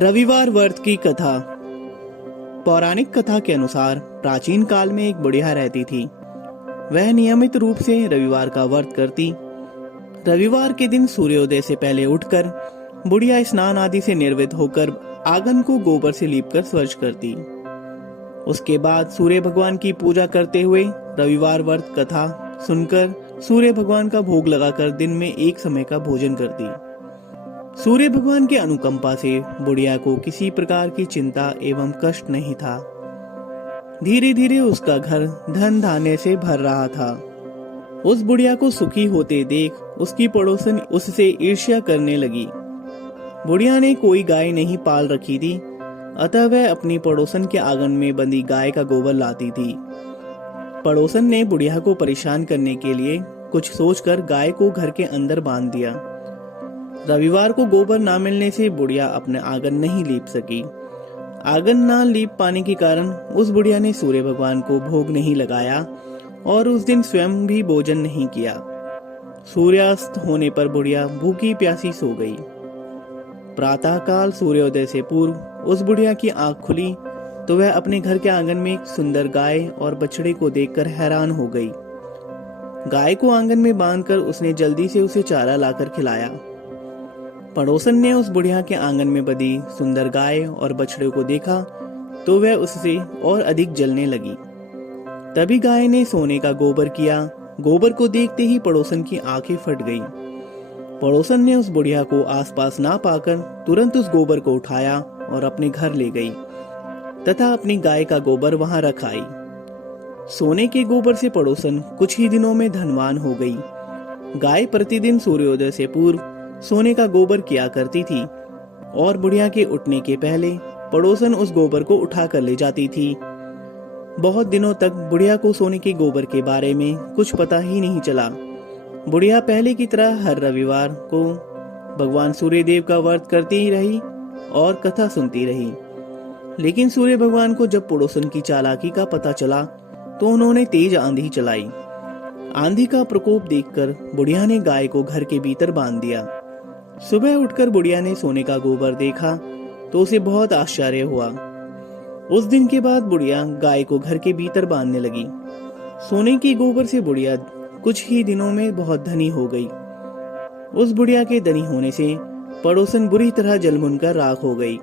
रविवार व्रत की कथा। पौराणिक कथा के अनुसार प्राचीन काल में एक बुढ़िया रहती थी। वह नियमित रूप से रविवार का व्रत करती। रविवार के दिन सूर्योदय से पहले उठकर बुढ़िया स्नान आदि से निर्वृत्त होकर आंगन को गोबर से लीपकर स्वच्छ करती। उसके बाद सूर्य भगवान की पूजा करते हुए रविवार व्रत कथा सुनकर सूर्य भगवान का भोग लगाकर दिन में एक समय का भोजन करती। सूर्य भगवान के अनुकंपा से बुढ़िया को किसी प्रकार की चिंता एवं कष्ट नहीं था। धीरे धीरे उसका घर धन धान्य से भर रहा था। उस बुढ़िया को सुखी होते देख उसकी पड़ोसन उससे ईर्ष्या करने लगी। बुढ़िया ने कोई गाय नहीं पाल रखी थी, अतः वह अपनी पड़ोसन के आंगन में बंधी गाय का गोबर लाती थी। पड़ोसन ने बुढ़िया को परेशान करने के लिए कुछ सोचकर गाय को घर के अंदर बांध दिया। रविवार को गोबर ना मिलने से बुढ़िया अपने आंगन नहीं लीप सकी। आंगन ना लीप पाने के कारण उस बुढ़िया ने सूर्य भगवान को भोग नहीं लगाया और उस दिन स्वयं भी भोजन नहीं किया। सूर्यास्त होने पर बुढ़िया भूखी प्यासी सो गई। प्रातःकाल सूर्योदय से पूर्व उस बुढ़िया की आंख खुली तो वह अपने घर के आंगन में एक सुंदर गाय और बछड़े को देखकर हैरान हो गई। गाय को आंगन में बांधकर उसने जल्दी से उसे चारा लाकर खिलाया। पड़ोसन ने उस बुढ़िया के आंगन में बंधी सुंदर गाय और बछड़े को देखा तो वह उससे और अधिक जलने लगी। तभी गाय ने सोने का गोबर किया। गोबर को देखते ही पड़ोसन की आंखें फट गईं। पड़ोसन ने उस बुढ़िया को आसपास ना पाकर तुरंत उस गोबर को उठाया और अपने घर ले गई तथा अपनी गाय का गोबर वहां रख आई। सोने के गोबर से पड़ोसन कुछ ही दिनों में धनवान हो गई। गाय प्रतिदिन सूर्योदय से पूर्व सोने का गोबर किया करती थी और बुढ़िया के उठने के पहले पड़ोसन उस गोबर को उठा कर ले जाती थी। बहुत दिनों तक बुढ़िया को सोने के गोबर के बारे में कुछ पता ही नहीं चला। बुढ़िया पहले की तरह हर रविवार को भगवान सूर्यदेव का व्रत करती ही रही और कथा सुनती रही। लेकिन सूर्य भगवान को जब पड़ोसन की चालाकी का पता चला तो उन्होंने तेज आंधी चलाई। आंधी का प्रकोप देखकर बुढ़िया ने गाय को घर के भीतर बांध दिया। सुबह उठकर बुढ़िया ने सोने का गोबर देखा तो उसे बहुत आश्चर्य हुआ। उस दिन के बाद बुढ़िया गाय को घर के भीतर बांधने लगी। सोने की गोबर से बुढ़िया कुछ ही दिनों में बहुत धनी हो गई। उस बुढ़िया के धनी होने से पड़ोसन बुरी तरह जलमुन कर राख हो गई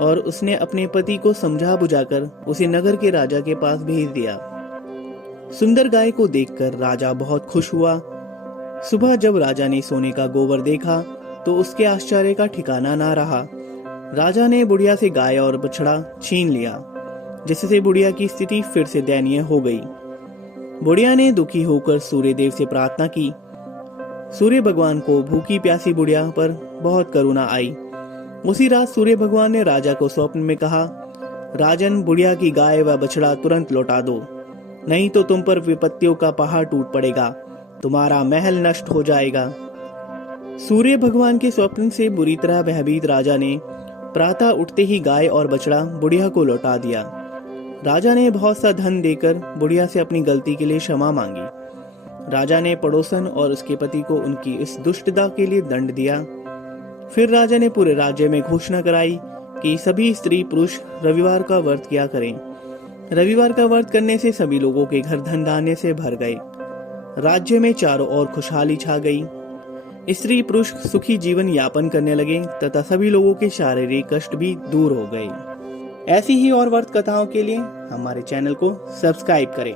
और उसने अपने पति को समझा बुझाकर उसे नगर के राजा के पास भेज दिया। सुंदर गाय को देखकर राजा बहुत खुश हुआ। सुबह जब राजा ने सोने का गोबर देखा तो उसके आश्चर्य का ठिकाना ना रहा। राजा ने बुढ़िया से गाय और बछड़ा छीन लिया, जिससे बुढ़िया की स्थिति फिर से दयनीय हो गई। बुढ़िया ने दुखी होकर सूर्यदेव से प्रार्थना की। सूर्य भगवान को भूखी प्यासी बुढ़िया पर बहुत करुणा आई। उसी रात सूर्य भगवान ने राजा को स्वप्न में कहा, राजन, बुढ़िया की गाय व बछड़ा तुरंत लौटा दो, नहीं तो तुम पर विपत्तियों का पहाड़ टूट पड़ेगा, तुम्हारा महल नष्ट हो जाएगा। सूर्य भगवान के स्वप्न से बुरी तरह भयभीत राजा ने प्रातः उठते ही गाय और बछड़ा बुढ़िया को लौटा दिया। राजा ने बहुत सा धन देकर बुढ़िया से अपनी गलती के लिए क्षमा मांगी। राजा ने पड़ोसन और उसके पति को उनकी इस दुष्टता के लिए दंड दिया। फिर राजा ने पूरे राज्य में घोषणा कराई कि सभी स्त्री पुरुष रविवार का व्रत किया करें। रविवार का व्रत करने से सभी लोगों के घर धन धान्य से भर गए। राज्य में चारों ओर खुशहाली छा गई। स्त्री पुरुष सुखी जीवन यापन करने लगे तथा सभी लोगों के शारीरिक कष्ट भी दूर हो गए। ऐसी ही और व्रत कथाओं के लिए हमारे चैनल को सब्सक्राइब करें।